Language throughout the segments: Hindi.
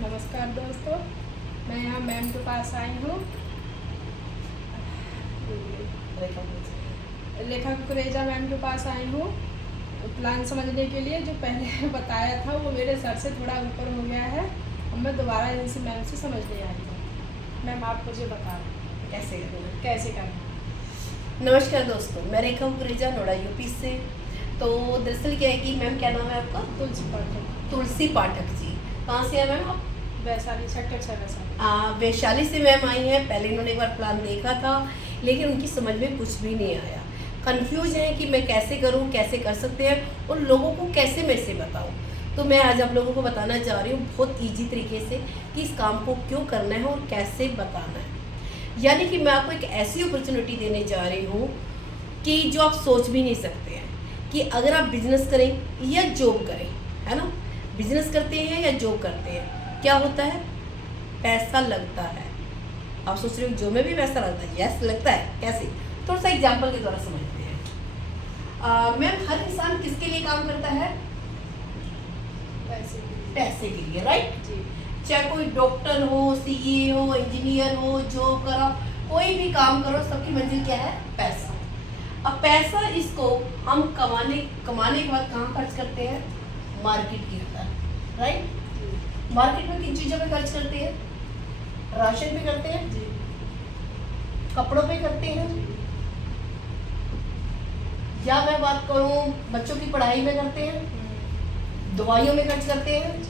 नमस्कार दोस्तों, मैं यहाँ मैम के पास आई हूँ लेखा कुकरेजा मैम के पास आई हूँ प्लान समझने के लिए। जो पहले बताया था वो मेरे सर से थोड़ा ऊपर हो गया है और मैं दोबारा इनसे मैम से समझने आई हूँ। मैम आप मुझे बता दें कैसे करना। नमस्कार दोस्तों, मैं रेखा कुकरेजा नोएडा यूपी से। तो दरअसल क्या है कि मैम क्या नाम है आपका? तुलसी पाठक जी। कहाँ से है मैम आप? वैशाली, सेक्टर 6 वैशाली। वैशाली से मैम आई हैं। पहले इन्होंने एक बार प्लान देखा था लेकिन उनकी समझ में कुछ भी नहीं आया। कंफ्यूज है कि मैं कैसे करूं, कैसे कर सकते हैं और लोगों को कैसे मैं से बताऊं। तो मैं आज आप लोगों को बताना चाह रही हूँ बहुत ईजी तरीके से कि इस काम को क्यों करना है और कैसे बताना है। यानी कि मैं आपको एक ऐसी अपॉर्चुनिटी देने जा रही हूँ कि जो आप सोच भी नहीं सकते हैं कि अगर आप बिजनेस करें या जॉब करें, है ना, बिजनेस करते हैं या जॉब करते हैं, क्या होता है? पैसा लगता है। आप सोच रहे हो जॉब में भी पैसा लगता है? यस, लगता है। कैसे? थोड़ा सा एग्जांपल के द्वारा समझते हैं। मैम, हर इंसान किसके लिए काम करता है? पैसे के लिए, राइट जी। चाहे कोई डॉक्टर हो, सीए हो, इंजीनियर हो, जॉब करो, कोई भी काम करो, सबकी मंजिल क्या है? पैसा। अब पैसा इसको हम कमाने के बाद कहाँ खर्च करते हैं? मार्केट के अंदर, राइट। मार्केट में किन चीज़ों पे खर्च करते हैं? राशन पे करते हैं जी। कपड़ों पे करते हैं, या मैं बात करूं बच्चों की पढ़ाई में करते हैं, दवाइयों में खर्च करते हैं,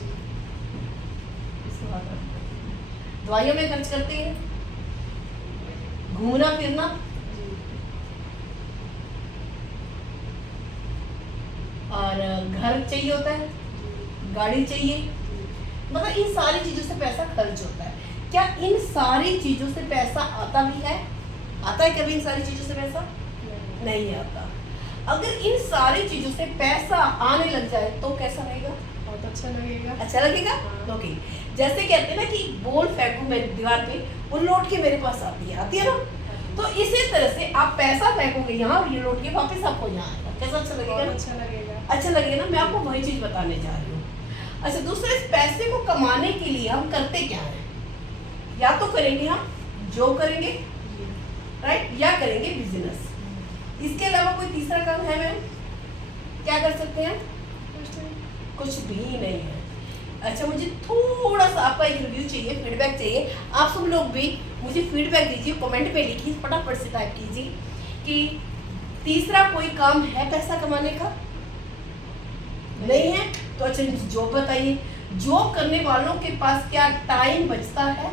दवाइयों में खर्च करते हैं, घूमना फिरना, और घर चाहिए होता है, गाड़ी चाहिए, मतलब इन सारी चीजों से पैसा खर्च होता है। क्या इन सारी चीजों से पैसा आता भी है? आता है कभी इन सारी चीजों से पैसा? नहीं आता। अगर इन सारी चीजों से पैसा आने लग जाए तो कैसा रहेगा? बहुत अच्छा लगेगा। अच्छा लगेगा। ओके, जैसे कहते हैं ना कि बॉल फेंकूं मैं दीवार पे, वो लौट के मेरे पास आती है ना। तो इसी तरह से आप पैसा फेंकोगे यहाँ, ये लौट के वापस आपको यहाँ आएगा। कैसा अच्छा लगेगा? अच्छा लगेगा। अच्छा लगेगा ना। मैं आपको वही चीज बताने जा रही हूँ। अच्छा, दूसरे इस पैसे को कमाने के लिए हम करते क्या है? या तो करेंगे हम जॉब करेंगे, राइट, या करेंगे बिजनेस। इसके अलावा कोई तीसरा काम है मैम? क्या कर सकते हैं? कुछ भी नहीं है। अच्छा, मुझे थोड़ा सा आपका एक रिव्यू चाहिए, फीडबैक चाहिए। आप सब लोग भी मुझे फीडबैक दीजिए, कमेंट पे लिखिए, फटाफट से टाइप कीजिए कि तीसरा कोई काम है पैसा कमाने का? नहीं है तो अच्छा जॉब बताइए। जॉब करने वालों के पास क्या टाइम बचता है?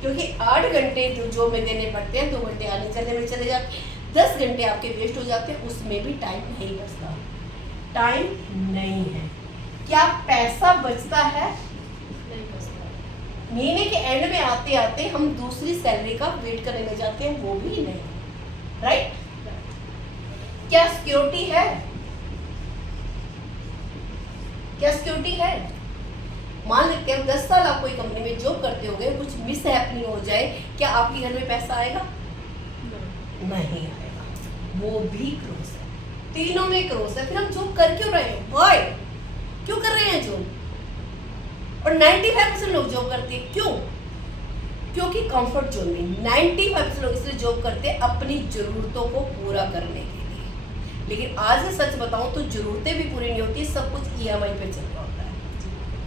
क्योंकि 8 घंटे जो जॉब में देने पड़ते हैं, 2 घंटे आने जाने में चले जाते हैं, 10 घंटे आपके वेस्ट हो जाते हैं, उसमें भी टाइम नहीं बचता। टाइम नहीं है। क्या पैसा बचता है? नहीं बचता। महीने के एंड में आते आते हम दूसरी सैलरी का वेट करने लग जाते हैं, वो भी नहीं, राइट। क्या सिक्योरिटी है? क्या सिक्योरिटी है? मान लेते हैं 10 साल आप कोई कंपनी में जॉब करते होगे, कुछ मिस हैपनिंग हो जाए, क्या आपके घर में पैसा आएगा? नहीं आएगा। वो भी क्रॉस है, तीनों में क्रॉस है। फिर हम जॉब कर क्यों रहे हैं? वाई? क्यों कर रहे हैं जॉब? और 95% लोग जॉब करते हैं, क्यों? क्योंकि कंफर्ट जोन में 95% लोग इसलिए जॉब करते हैं अपनी जरूरतों को पूरा करने के लिए। लेकिन आज मैं सच बताऊं तो जरूरतें भी पूरी नहीं होती, सब कुछ ईएमआई पे चल रहा होता है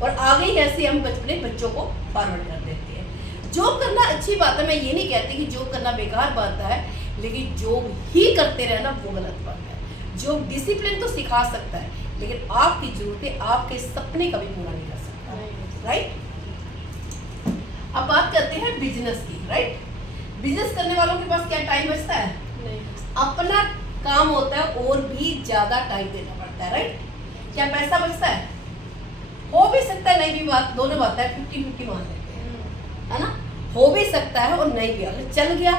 और आगे ही ऐसे हम अपने बच्चों को फॉरवर्ड कर देते हैं। जॉब करना अच्छी बात है, मैं ये नहीं कहती कि जॉब करना बेकार बात है, लेकिन जॉब ही करते रहना वो गलत बात है। जॉब डिसिप्लिन तो सिखा सकता है, लेकिन आपकी जरूरतें, आपके सपने कभी पूरा नहीं कर सकता, राइट। अब बात करते हैं बिजनेस की, राइट। बिजनेस करने वालों के पास क्या टाइम बचता है? नहीं। अपना काम होता है और भी ज्यादा टाइम देना पड़ता है, राइट। क्या पैसा बचता है? हो भी सकता है, नहीं भी, बात दोनों बात है, 50-50 मान लेते हैं, है ना। हो भी सकता है और नहीं भी। अगर चल गया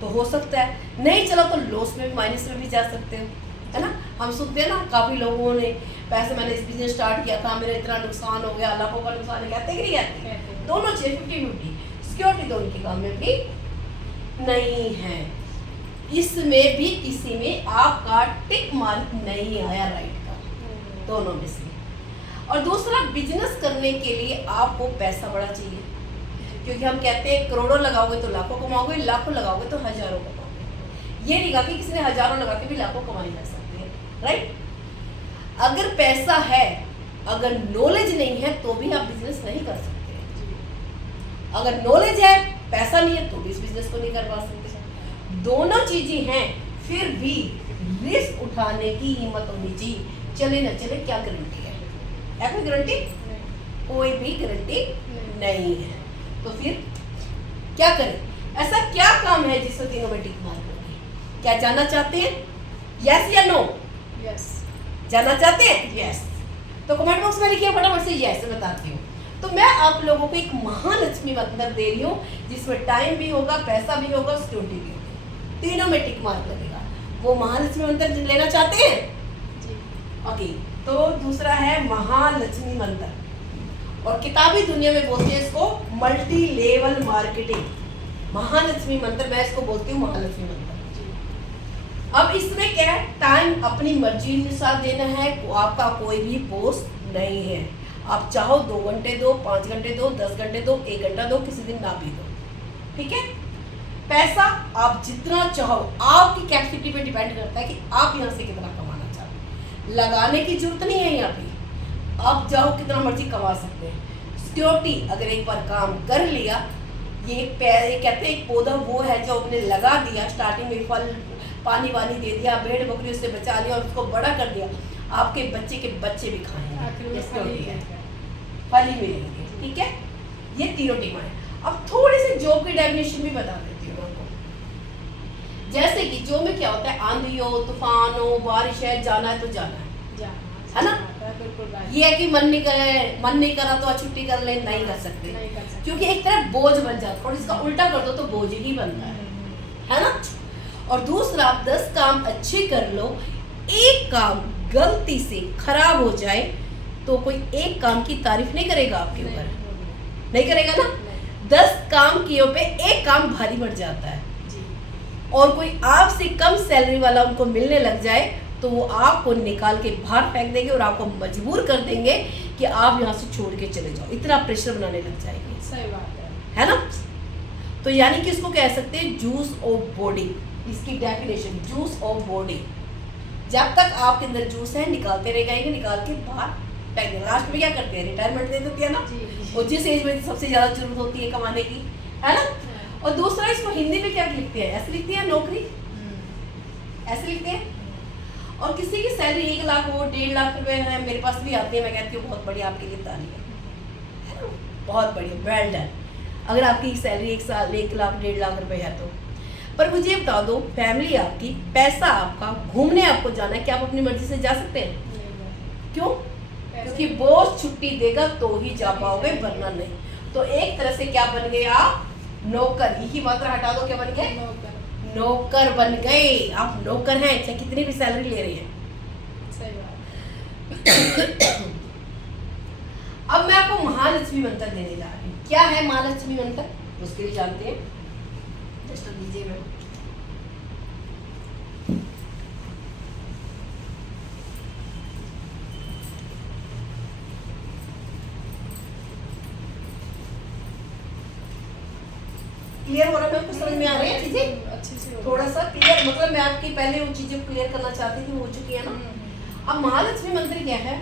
तो हो सकता है, नहीं चला तो लॉस में, माइनस में भी जा सकते हो, है ना। हम सुनते हैं ना, काफी लोगों ने पैसे, मैंने इस बिजनेस स्टार्ट किया था, मेरा इतना नुकसान हो गया, लाखों का नुकसान है, कहते कि नहीं कहते? दोनों चीज 50-50। सिक्योरिटी तो उनके काम में भी नहीं है। इसमें भी किसी में आपका टिक मार्क नहीं आया, राइट का, दोनों में से। और दूसरा, बिजनेस करने के लिए आपको पैसा बड़ा चाहिए, क्योंकि हम कहते हैं करोड़ों लगाओगे तो लाखों कमाओगे, लाखों लगाओगे तो हजारों कमाओगे। ये नहीं कहा कि किसी ने हजारों लगा के भी लाखों कमाई कर सकते हैं, राइट। अगर पैसा है, अगर नॉलेज नहीं है तो भी आप बिजनेस नहीं कर सकते हैं। अगर नॉलेज है, पैसा नहीं है तो भी इस बिजनेस को नहीं कर पा सकते। दोनों चीजें हैं, फिर भी रिस्क उठाने की हिम्मत होनी चाहिए। चले न चले, क्या गारंटी है? कोई गारंटी? कोई भी गारंटी नहीं है। तो फिर क्या करें? ऐसा क्या काम है जिसमें तीनों में टिक मार लोगे? क्या जानना चाहते हैं? यस या नो? यस। जानना चाहते हैं? यस। तो कमेंट बॉक्स में लिखिए फटाफट से यस, बताती हूँ। तो मैं आप लोगों को एक महालक्ष्मी मंत्र दे रही हूँ, जिसमें टाइम भी होगा, पैसा भी होगा, सिक्योरिटी भी होगी, तीनों में टिक मार्क लगेगा। वो महालक्ष्मी मंत्र लेना चाहते हैं? जी। ओके, तो दूसरा है महालक्ष्मी मंत्र, और किताबी दुनिया में बोलते हैं इसको मल्टी लेवल मार्केटिंग। महालक्ष्मी मंत्र, मैं इसको बोलती हूँ महालक्ष्मी मंत्र। अब इसमें क्या है, टाइम अपनी मर्जी अनुसार देना है, आपका कोई भी पोस्ट नहीं है। आप चाहो 2 घंटे दो, 5 घंटे दो, 10 घंटे दो, 1 घंटा दो, किसी दिन ना भी दो, ठीक है। पैसा आप जितना चाहो, आपकी कैपेसिटी पे डिपेंड करता है कि आप यहाँ से कितना कमाना चाहते हैं। लगाने की जरूरत नहीं है, यहाँ पे आप जाओ कितना मर्जी कमा सकते हैं। सिक्योरिटी, अगर एक बार काम कर लिया, ये कहते हैं एक पौधा वो है जो आपने लगा दिया, स्टार्टिंग में फल पानी वानी दे दिया, भेड़ बकरी उससे बचा लिया और उसको बड़ा कर दिया, आपके बच्चे के बच्चे भी खाएंगे, फल ही मिलेंगे, ठीक है। ये तीनों टीम है। अब थोड़ी सी जॉब की डेफिनेशन भी बता देती हूँ आपको। जैसे कि जॉब में क्या होता है, आंधी हो, तूफान हो, बारिश है, जाना है तो जाना है ना। ये है कि मन नहीं करा तो छुट्टी कर ले, नहीं कर सकते, क्योंकि एक तरह बोझ बन जाता है, और इसका उल्टा कर दो तो बोझ ही बनता है ना। और दूसरा, आप 10 काम अच्छे कर लो, एक काम गलती से खराब हो जाए तो कोई एक काम की तारीफ नहीं करेगा आपके ऊपर, नहीं करेगा ना। 10 काम किए पे एक काम भारी पड़ जाता है, और कोई आपसे कम सैलरी वाला उनको मिलने लग जाए तो वो आपको निकाल के बाहर फेंक देंगे और आपको मजबूर कर देंगे कि आप यहाँ से छोड़ के चले जाओ, इतना प्रेशर बनाने लग जाएंगे। सही बात है ना। तो यानी कि इसको कह सकते हैं जूस ऑफ बॉडी। इसकी डेफिनेशन, जूस ऑफ बॉडी। जब तक आपके अंदर जूस है, निकालते रह जाएंगे, निकाल के बाहर फेंक देंगे। लास्ट में क्या करते हैं, रिटायरमेंट दे देते हैं ना। और जिस एज में सबसे ज्यादा जरूरत होती है कमाने की, है ना। और दूसरा, इसको हिंदी में क्या लिखते हैं, ऐसे लिखते हैं नौकरी, ऐसे लिखते हैं। और किसी की सैलरी 1 लाख हो, 1.5 लाख रुपए है, मेरे पास भी आती है, मैं कहती हूँ बहुत बढ़िया, आपके लिए ताली है ना, बहुत बढ़िया, वेल डन। अगर आपकी सैलरी 1 साल 1 लाख 1.5 लाख रुपए है तो। पर मुझे बता दो, फैमिली आपकी, पैसा आपका, घूमने आपको जाना है, क्या आप अपनी मर्जी से जा सकते हैं? क्यों? क्योंकि बॉस छुट्टी देगा तो ही जा पाओगे, वरना नहीं। तो एक तरह से क्या बन गए आप, नौकर। यही मात्रा हटा दो, क्या बन गए, नौकर बन गए। आप नौकर हैं, चाहे कितनी भी सैलरी ले रही हैं। सही बात। अब मैं आपको महालक्ष्मी मंत्र देने जा रही हूँ। क्या है महालक्ष्मी मंत्र, उसके लिए जानते हैं। जस्ट दीजिए मैम। क्लियर हो रहा है? कुछ समझ में आ रही है चीजें? अच्छे से थोड़ा सा क्लियर, मतलब मैं आपकी पहले वो चीजें क्लियर करना चाहती थी, हो चुकी है ना। अब महालक्ष्मी मंत्र क्या है,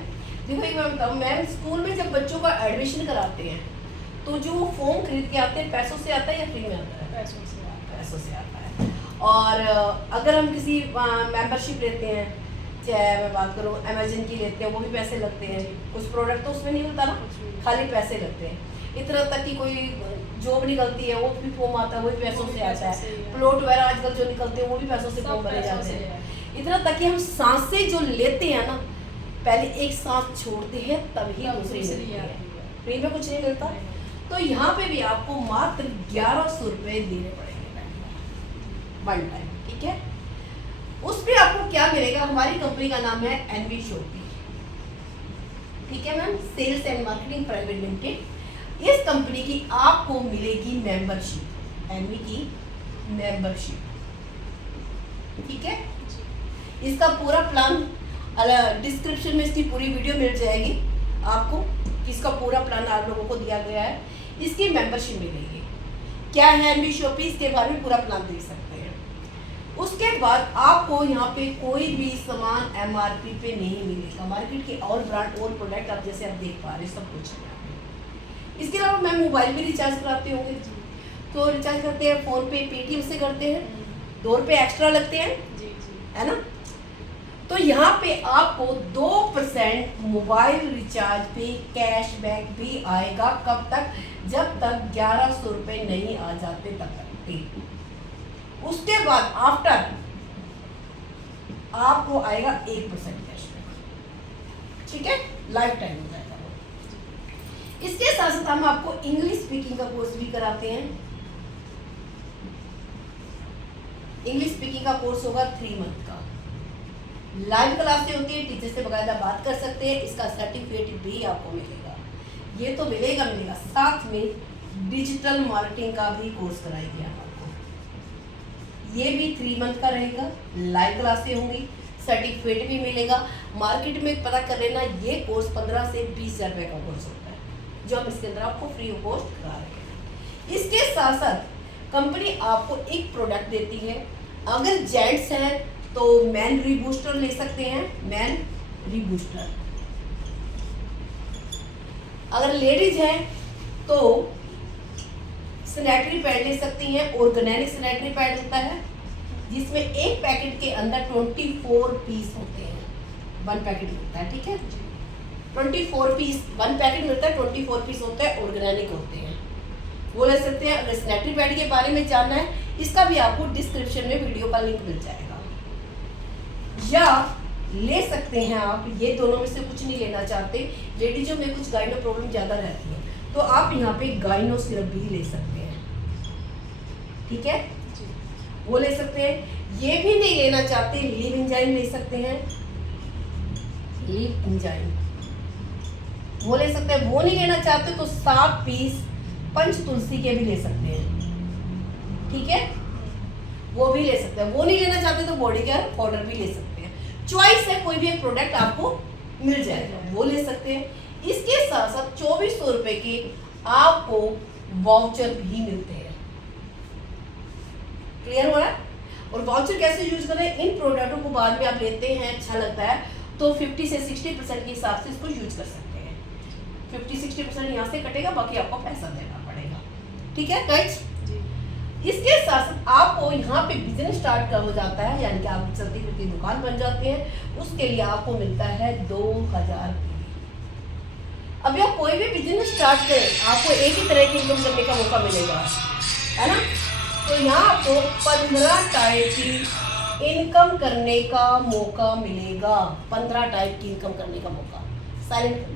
देखो एक बार बताऊँ, मैम स्कूल में जब बच्चों का एडमिशन कराते हैं तो जो फॉर्म खरीद के आते हैं, पैसों से आता है या फ्री में आता है? पैसों से आता है। और अगर हम किसी मेंबरशिप लेते हैं, चाहे मैं बात करूँ अमेजन की लेते हैं, वो भी पैसे लगते हैं। कुछ प्रोडक्ट तो उसमें नहीं मिलता ना, खाली पैसे लगते हैं। इतना तक कि कोई जॉब निकलती है, वो भी फॉर्म आता है, वो भी पैसों से आता है। प्लॉट वगैरह आजकल जो निकलते हैं वो भी पैसों से फॉर्म भरे जाते हैं। इतना तक कि हम सांसें जो लेते हैं ना, पहले एक सांस छोड़ते हैं तभी दूसरी मिलती है, फ्री में कुछ नहीं मिलता। तो यहाँ पे भी आपको मात्र 1100 रुपए देने पड़ेंगे वन टाइम, ठीक है। उस पे आपको क्या मिलेगा, हमारी कंपनी का नाम है एनवी शॉपी, ठीक है ma'am, sales and marketing private limited. इस कंपनी की आपको मिलेगी मेंबरशिप, एनवी की मेंबरशिप, ठीक है। इसका पूरा प्लान डिस्क्रिप्शन में इसकी पूरी वीडियो मिल जाएगी, आपको किसका पूरा प्लान आप लोगों को दिया गया है, इसकी मेंबरशिप मिलेगी। क्या है एमबी शॉपी, इसके बारे में पूरा प्लान देख सकते हैं। उसके बाद आपको यहाँ पे कोई भी सामान एमआरपी पे नहीं मिलेगा। मार्केट के और ब्रांड और प्रोडक्ट आप जैसे आप देख पा रहे हैं सब कुछ है यहाँ पे। इसके अलावा मैम मोबाइल भी रिचार्ज कराते होंगे, तो रिचार्ज करते हैं फोन पे, पेटीएम से करते हैं, 2 रुपये एक्स्ट्रा लगते हैं, है ना। तो यहाँ पे आपको 2% मोबाइल रिचार्ज पे कैशबैक भी आएगा। कब तक? जब तक 1100 रुपये नहीं आ जाते तब तक। उसके बाद आफ्टर आपको आएगा 1% कैशबैक, ठीक है, लाइफ टाइम हो जाएगा वो। इसके साथ साथ हम आपको इंग्लिश स्पीकिंग का कोर्स भी कराते हैं। इंग्लिश स्पीकिंग का कोर्स होगा 3 मंथ का। लाइव क्लासेस होती है, टीचर से बकायदा बात कर सकते हैं। इसका सर्टिफिकेट भी आपको मिलेगा, ये तो मिलेगा। साथ में डिजिटल मार्केटिंग का भी कोर्स कराएंगे हम आपको। ये भी 3 मंथ का रहेगा, लाइव क्लासेस होंगी, सर्टिफिकेट भी मिलेगा। मार्केट में पता कर लेना, ये कोर्स 15 से 20 हज़ार रुपये का कोर्स होता है, जो हम इसके अंदर आपको फ्री ऑफ कॉस्ट करा रहे हैं। इसके साथ साथ कंपनी आपको एक प्रोडक्ट देती है। अगर जेंट्स हैं तो मैन रीबूस्टर ले सकते हैं, मैन रीबूस्टर। अगर लेडीज हैं तो सैनिटरी पैड ले सकती हैं। ऑर्गेनिक सैनिटरी पैड होता है जिसमें एक पैकेट के अंदर 24 पीस होते हैं, 1 पैकेट मिलता है, ठीक है। 24 पीस 1 पैकेट मिलता है, 24 पीस होता है, ऑर्गेनिक होते हैं, वो ले सकते हैं। अगर सैनिटरी पैड के बारे में जानना है, इसका भी आपको डिस्क्रिप्शन में वीडियो का लिंक मिल जाएगा, या ले सकते हैं आप। ये दोनों में से कुछ नहीं लेना चाहते, लेडीजों में कुछ गाइनो प्रॉब्लम ज़्यादा रहती है, तो आप यहाँ पे गाइनो सिरप भी ले सकते हैं, ठीक है, वो ले सकते हैं। ये भी नहीं लेना चाहते, लिव एंजाइम ले सकते हैं, लिव एंजाइम वो ले सकते हैं। वो नहीं लेना चाहते तो 7 पीस पंच तुलसी के भी ले सकते हैं, ठीक है, वो भी ले सकते हैं। वो नहीं लेना चाहते तो बॉडी केयर पाउडर भी ले सकते हैं। चॉइस है, कोई भी एक प्रोडक्ट आपको मिल जाएगा, वो ले सकते हैं। इसके साथ साथ 2400 रुपए के आपको वाउचर भी मिलते हैं। क्लियर हो रहा है? और वाउचर कैसे यूज करें? इन प्रोडक्टों को बाद में आप लेते हैं, अच्छा लगता है तो 50 से 60% के हिसाब से इसको यूज कर सकते हैं। 50-60% यहाँ से कटेगा, बाकी आपको पैसा देना पड़ेगा, ठीक है गाइस। इसके साथ साथ आपको यहाँ पे बिजनेस स्टार्ट कर हो जाता है, यानी कि आप चलती फिरती दुकान बन जाते हैं। उसके लिए आपको मिलता है 2000। अभी आप कोई भी बिजनेस स्टार्ट करें, आपको एक ही तरह की इनकम करने का मौका मिलेगा, है ना। तो यहाँ आपको 15 टाइप की इनकम करने का मौका मिलेगा, 15 टाइप की इनकम करने का मौका। साइलेंट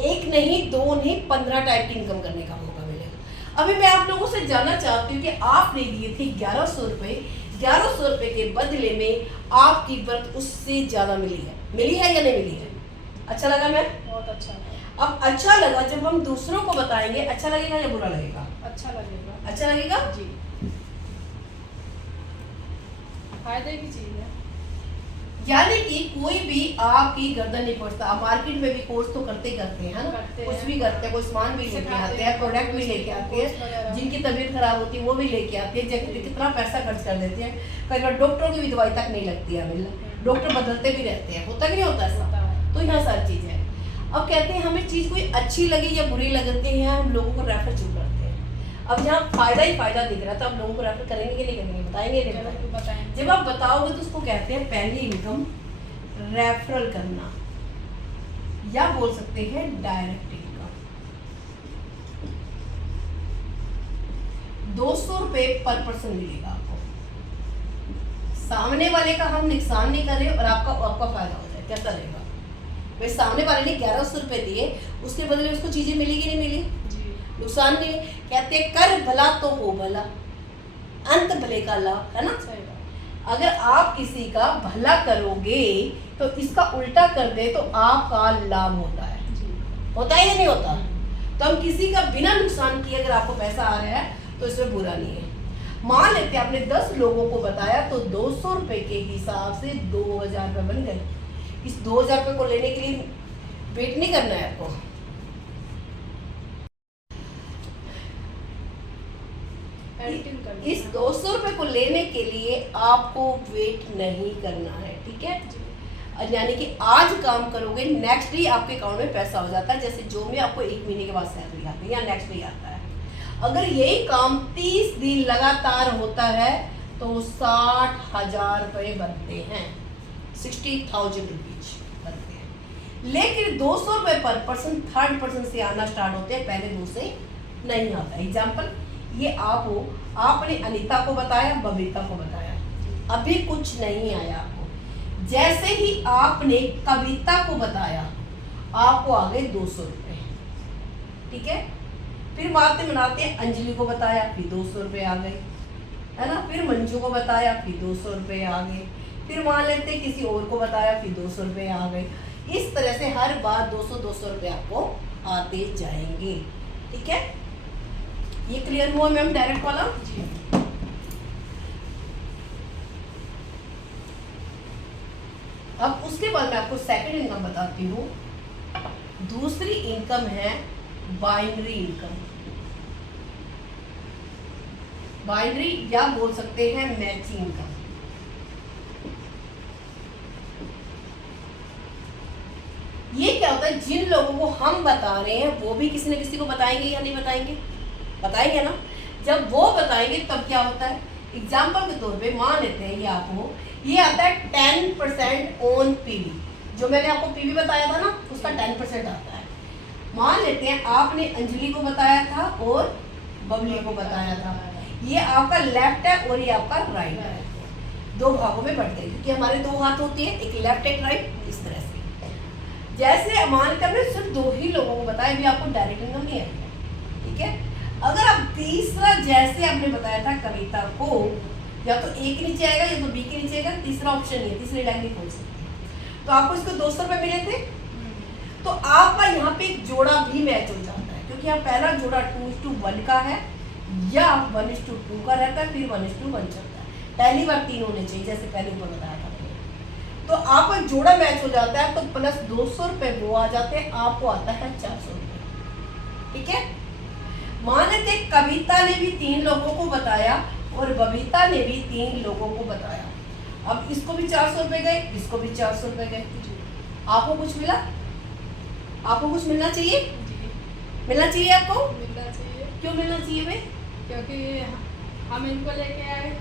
एक नहीं, 2 नहीं, 15 टाइप की इनकम करने का मौका मिलेगा। अभी मैं आप लोगों से जानना चाहती हूँ कि आपने दिए थे 1100 रुपये, 1100 रुपये के बदले में आपकी बर्थ उससे ज़्यादा मिली है या नहीं मिली है? अच्छा लगा मैम? बहुत अच्छा लगा। अब अच्छा लगा जब हम दूसरों को बताएंगे, अच्छा लगेगा या बुरा लगेगा? अच्छा लगेगा। अच्छा लगेगा जी, फायदे की चीज़ है। यानी कि कोई भी आपकी गर्दन नहीं पड़ता। आप मार्केट में भी कोर्स तो करते हैं ना, कुछ भी करते हैं, कोई सामान भी लेके आते हैं, प्रोडक्ट भी लेके आते हैं, जिनकी तबीयत खराब होती है वो भी लेके आते हैं, जगह कितना पैसा खर्च कर देते हैं। कई बार डॉक्टरों की भी दवाई तक नहीं लगती है, डॉक्टर बदलते भी रहते हैं, होता कि नहीं होता ऐसा? तो यहाँ सारी चीज़ है। अब कहते हैं हमें चीज़ कोई अच्छी लगी या बुरी लगती है, हम लोगों को रेफर चुप करते हैं। अब यहाँ फायदा ही फायदा दिख रहा है तो आप लोगों को रेफर करेंगे कि नहीं करेंगे? बताएंगे। जब आप बताओगे तो उसको कहते हैं पहली इनकम रेफरल करना, या बोल सकते हैं डायरेक्ट इनकम। 200 रुपये पर पर्सन मिलेगा आपको। सामने वाले का हम नुकसान नहीं कर रहे और आपका फायदा हो जाए, कैसा रहेगा भाई? सामने वाले ने 1100 रुपये दिए, उसके बदले उसको चीजें मिली कि नहीं मिली? नुकसान नहीं। कहते कर भला तो हो भला, अंत भले का लाभ, है ना। अगर आप किसी का भला करोगे तो इसका उल्टा कर दे तो आपका लाभ होता है, होता है या नहीं होता? तो हम किसी का बिना नुकसान किए अगर आपको पैसा आ रहा है तो इसमें बुरा नहीं है। मान लेते आपने 10 लोगों को बताया तो 200 रुपये के हिसाब से 2000 रुपये बन गए। इस 2000 रुपये को लेने के लिए वेट नहीं करना है आपको। एडिटिंग करनी इस है। 200 रुपये को लेने के लिए आपको वेट नहीं करना है, ठीक है। यानी कि आज काम करोगे, नेक्स्ट डे आपके अकाउंट में पैसा हो जाता है। जैसे जो में आपको 1 महीने के बाद सैलरी आती है या नेक्स्ट डे आता है। अगर यही काम 30 दिन लगातार होता है तो 60,000 रुपये बनते हैं, 60,000 रुपीज बनते हैं। लेकिन 200 रुपये पर पर्सन थर्ड पर्सन से आना स्टार्ट होते हैं, पहले 2 से नहीं आता। एग्जाम्पल ये आप हो, आपने अनीता को बताया, बबीता को बताया, अभी कुछ नहीं आया आपको। जैसे ही आपने कविता को बताया, आपको आ गए 200 रुपये, ठीक है। फिर बातें बनाते हैं, अंजलि को बताया, फिर 200 रुपये आ गए, है ना। फिर मंजू को बताया, फिर 200 रुपये आ गए। फिर मान लेते हैं किसी और को बताया, फिर 200 रुपये आ गए। इस तरह से हर बार 200 रुपये आपको आते जाएंगे, ठीक है। ये क्लियर हुआ मैम डायरेक्ट वाला? अब उसके बाद मैं आपको सेकंड इनकम बताती हूँ। दूसरी इनकम है बाइनरी इनकम। बाइनरी या बोल सकते हैं मैचिंग इनकम। ये क्या होता है, जिन लोगों को हम बता रहे हैं वो भी किसी न किसी को बताएंगे या नहीं बताएंगे? बताएंगे ना। जब वो बताएंगे तब क्या होता है, एग्जाम्पल के तौर पे मान लेते हैं ये आपको, ये आता है 10% ऑन पीवी। जो मैंने आपको पीवी बताया था ना, उसका 10% आता है। मान लेते हैं आपने अंजलि को बताया था और बबली को बताया था। ये आपका लेफ्ट है और ये आपका राइट है। 2 भागों में बढ़ते हैं क्योंकि हमारे 2 हाथ होते हैं, एक लेफ्ट एक राइट, इस तरह से। जैसे मान कर मैं सिर्फ 2 ही लोगों को बताया, भी आपको डायरेक्ट इनकम नहीं आएगा, ठीक है। अगर आप तीसरा, जैसे आपने बताया था कविता को, या तो ए के नीचे आएगा या तो बी के नीचे आएगा, तीसरा ऑप्शन नहीं है, तीसरी लाइन नहीं खोल सकते। तो आपको इसको 200 रुपये मिले थे, तो आपका यहाँ पे एक जोड़ा भी मैच हो जाता है क्योंकि यहाँ पहला जोड़ा 2:1 का है या 1:2 का रहता है, फिर 1:1 चलता है। पहली बार 3 होने चाहिए, जैसे पहले ऊपर बताया था। तो आपका जोड़ा मैच हो जाता है, तो प्लस 200 रुपये वो आ जाते हैं, आपको आता है 400 रुपये, ठीक है। मान लेते कविता ने भी 3 लोगों को बताया और बबीता ने भी 3 लोगों को बताया। अब इसको भी 400 रुपये गए, इसको भी 400 रुपये गए। आपको कुछ मिला? आपको कुछ मिलना चाहिए? मिलना चाहिए आपको? मिलना चाहिए। क्यों मिलना चाहिए भाई? क्योंकि हम इनको लेके आए,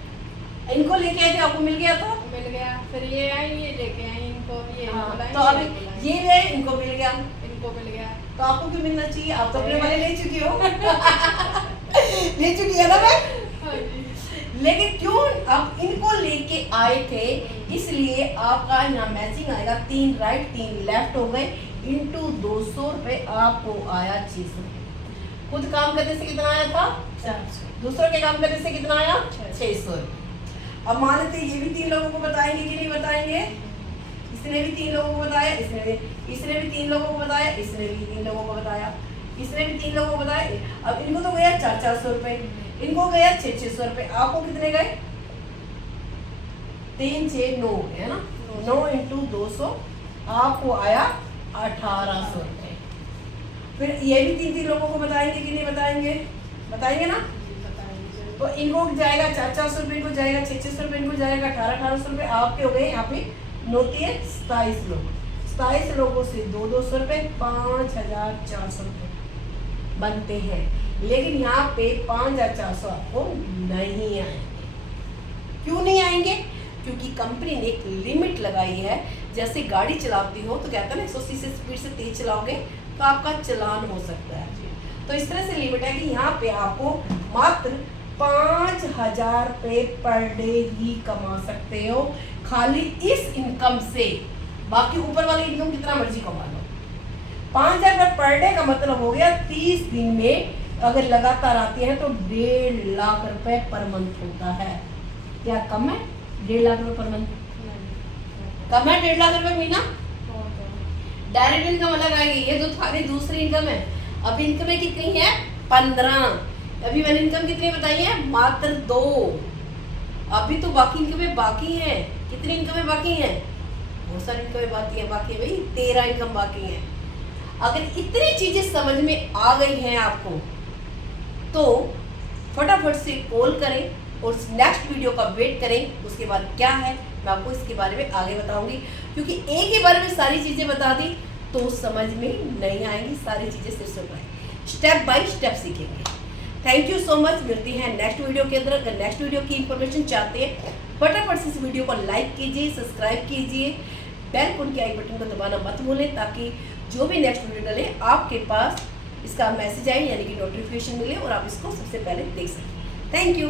इनको लेके आए थे, आपको मिल गया था? मिल गया। फिर ये आई, ये लेके आई इनको, ये तो अब ये ले, इनको मिल गया, इनको मिल गया। तो आपको क्यों मिलना चाहिए? आप तो अपने वाले ले चुकी हो। ले चुकी है ना मैं? हाँ जी। लेकिन क्यों आप इनको लेके आए थे, इसलिए आपका यहाँ मैचिंग आएगा। 3 राइट 3 लेफ्ट हो गए, इंटू 200 रुपये आपको आया 600। खुद काम करने से कितना आया था? 400। दूसरों के काम करने से कितना आया? 600। अब मान लेते ये भी 3 लोगों को बताएंगे कि नहीं बताएंगे? इसने भी 3 लोगों को बताया, इसने भी 3 लोगों को बताया, इसने भी 3 लोगों को बताया, इसने भी 3 लोगों को बताया। अब इनको तो गया 400 रुपये, इनको गया 600 रुपये। आपको कितने गए? 3 6 9 है ना। 9 इंटू 200 आपको आया 1800 रुपये। फिर ये भी 3 लोगों को बताएंगे कि नहीं बताएंगे? बताएंगे ना। तो इनको जाएगा 400 रुपये, इनको जाएगा 600 रुपये, इनको जाएगा 1800 रुपये। आपके हो गए यहाँ पे 27 लोग। 27 लोगों से 200 रुपये, 5400 रुपये बनते हैं। लेकिन यहाँ पे 5400 आपको नहीं आएंगे। क्यों नहीं आएंगे? क्योंकि कंपनी ने एक लिमिट लगाई है। जैसे गाड़ी चलाती हो तो कहता है ना 180 से स्पीड से तेज चलाओगे तो आपका चलान हो सकता है। तो इस तरह से लिमिट है कि यहाँ पे आपको मात्र 5000 रुपये पर डे ही कमा सकते हो, खाली इस इनकम से। बाकी ऊपर वाली इनकम कितना मर्जी कमा लो। 5000 रुपये पर डे का मतलब हो गया 30 दिन में अगर लगातार आती है तो 1.5 लाख रुपए पर मंथ होता है। क्या कम है? 1.5 लाख रुपए पर मंथ कम है? 1.5 लाख रुपए महीना। डायरेक्ट इनकम अलग आएगी। ये तो थारी दूसरी इनकम है। अब इनकम कितनी है? 15। अभी मैंने इनकम कितनी बताई है? मात्र 2। अभी तो बाकी इनकमें बाकी हैं। कितनी इनकमें बाकी हैं? बहुत सारी इनकम बाकी है भाई, 13 इनकम बाकी है। अगर इतनी चीजें समझ में आ गई हैं आपको तो फटाफट से कॉल करें और नेक्स्ट वीडियो का वेट करें। उसके बाद क्या है मैं आपको इसके बारे में आगे बताऊंगी, क्योंकि एक ही बार में सारी चीजें बता दी तो समझ में नहीं आएंगी। सारी चीजें सिर से स्टेप बाय स्टेप सीखेंगे। Thank you so much. मिलती है नेक्स्ट वीडियो के अंदर। अगर नेक्स्ट वीडियो की इंफॉर्मेशन चाहते हैं फटाफट से इस वीडियो को लाइक कीजिए, सब्सक्राइब कीजिए, बेल आइकन के आई बटन को दबाना मत भूलें, ताकि जो भी नेक्स्ट वीडियो डले आपके पास इसका मैसेज आए, यानी कि नोटिफिकेशन मिले और आप इसको सबसे पहले देख सकें। Thank you.